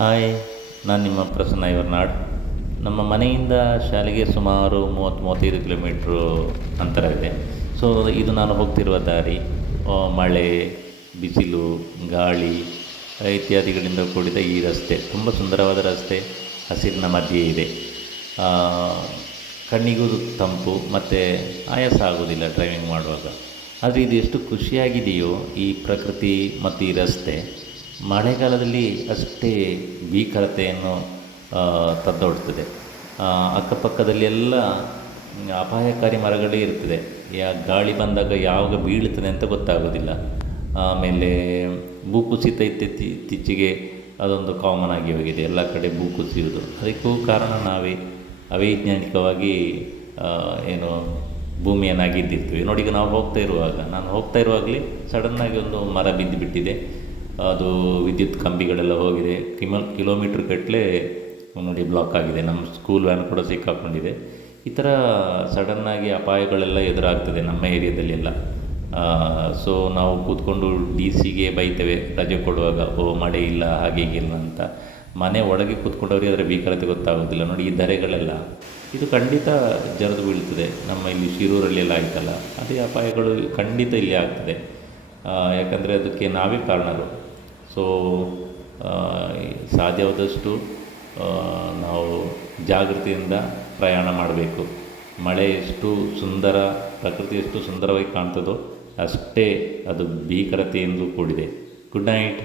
Hi, ನಾನು ನಿಮ್ಮ ಪ್ರಸನ್ನ ಇವರ್ನಾಡ್. ನಮ್ಮ ಮನೆಯಿಂದ ಶಾಲೆಗೆ ಸುಮಾರು 30-35 ಕಿಲೋಮೀಟ್ರು ಅಂತರವಿದೆ. ಸೊ ಇದು ನಾನು ಹೋಗ್ತಿರುವ ದಾರಿ ಮಳೆ, ಬಿಸಿಲು, ಗಾಳಿ ಇತ್ಯಾದಿಗಳಿಂದ ಕೂಡಿದ ಈ ರಸ್ತೆ ತುಂಬ ಸುಂದರವಾದ ರಸ್ತೆ, ಹಸಿರಿನ ಮಧ್ಯೆ ಇದೆ. ಆ, ಕಣ್ಣಿಗೂ ತಂಪು ಮತ್ತು ಆಯಾಸ ಆಗೋದಿಲ್ಲ ಡ್ರೈವಿಂಗ್ ಮಾಡುವಾಗ. ಆದರೆ ಇದು ಎಷ್ಟು ಖುಷಿಯಾಗಿದೆಯೋ ಈ ಪ್ರಕೃತಿ ಮತ್ತು ಈ ರಸ್ತೆ, ಮಳೆಗಾಲದಲ್ಲಿ ಅಷ್ಟೇ ಭೀಕರತೆಯನ್ನು ತಂದೊಡ್ತದೆ. ಅಕ್ಕಪಕ್ಕದಲ್ಲಿ ಎಲ್ಲ ಅಪಾಯಕಾರಿ ಮರಗಳೇ ಇರ್ತದೆ. ಗಾಳಿ ಬಂದಾಗ ಯಾವಾಗ ಬೀಳುತ್ತದೆ ಅಂತ ಗೊತ್ತಾಗೋದಿಲ್ಲ. ಆಮೇಲೆ ಭೂಕುಸಿತ ಇತ್ತೀಚೆಗೆ ಅದೊಂದು ಕಾಮನ್ ಆಗಿ ಹೋಗಿದೆ, ಎಲ್ಲ ಕಡೆ ಭೂಕುಸಿಯುವುದು. ಅದಕ್ಕೂ ಕಾರಣ ನಾವೇ ಅವೈಜ್ಞಾನಿಕವಾಗಿ ಏನು ಭೂಮಿಯನ್ನು ಅಗೆದಿರ್ತೀವಿ. ನೋಡಿ, ಈಗ ನಾನು ಹೋಗ್ತಾ ಇರುವಾಗಲೇ ಸಡನ್ನಾಗಿ ಒಂದು ಮರ ಬಿದ್ದು ಬಿಟ್ಟಿದೆ. ಅದು ವಿದ್ಯುತ್ ಕಂಬಿಗಳೆಲ್ಲ ಹೋಗಿದೆ. ಕಿಲೋಮೀಟ್ರ್ ಗಟ್ಟಲೆ ನೋಡಿ ಬ್ಲಾಕ್ ಆಗಿದೆ. ನಮ್ಮ ಸ್ಕೂಲ್ ವ್ಯಾನ್ ಕೂಡ ಸಿಕ್ಕಾಕೊಂಡಿದೆ. ಈ ಥರ ಸಡನ್ನಾಗಿ ಅಪಾಯಗಳೆಲ್ಲ ಎದುರಾಗ್ತದೆ ನಮ್ಮ ಏರಿಯಾದಲ್ಲೆಲ್ಲ. ಸೊ ನಾವು ಕೂತ್ಕೊಂಡು DC ಬೈತೇವೆ ರಜೆ ಕೊಡುವಾಗ, ಮಳೆ ಇಲ್ಲ ಹಾಗೆ ಹೀಗಿಲ್ಲ ಅಂತ. ಮನೆ ಒಳಗೆ ಕೂತ್ಕೊಂಡವ್ರಿಗೆ ಅದರ ಭೀಕರತೆ ಗೊತ್ತಾಗೋದಿಲ್ಲ. ನೋಡಿ, ಈ ಧರೆಗಳೆಲ್ಲ ಇದು ಖಂಡಿತ ಜರಿದು ಬೀಳ್ತದೆ. ನಮ್ಮ ಇಲ್ಲಿ ಶಿರೂರಲ್ಲೆಲ್ಲ ಆಯ್ತಲ್ಲ, ಅದೇ ಅಪಾಯಗಳು ಖಂಡಿತ ಇಲ್ಲಿ ಆಗ್ತದೆ. ಯಾಕಂದರೆ ಅದಕ್ಕೆ ನಾವೇ ಕಾರಣರು. ಸೊ ಸಾಧ್ಯವಾದಷ್ಟು ನಾವು ಜಾಗೃತಿಯಿಂದ ಪ್ರಯಾಣ ಮಾಡಬೇಕು. ಮಳೆ ಎಷ್ಟು ಸುಂದರ, ಪ್ರಕೃತಿ ಎಷ್ಟು ಸುಂದರವಾಗಿ ಕಾಣ್ತದೋ ಅಷ್ಟೇ ಅದು ಭೀಕರತೆಯಿಂದ ಕೂಡಿದೆ. Good night.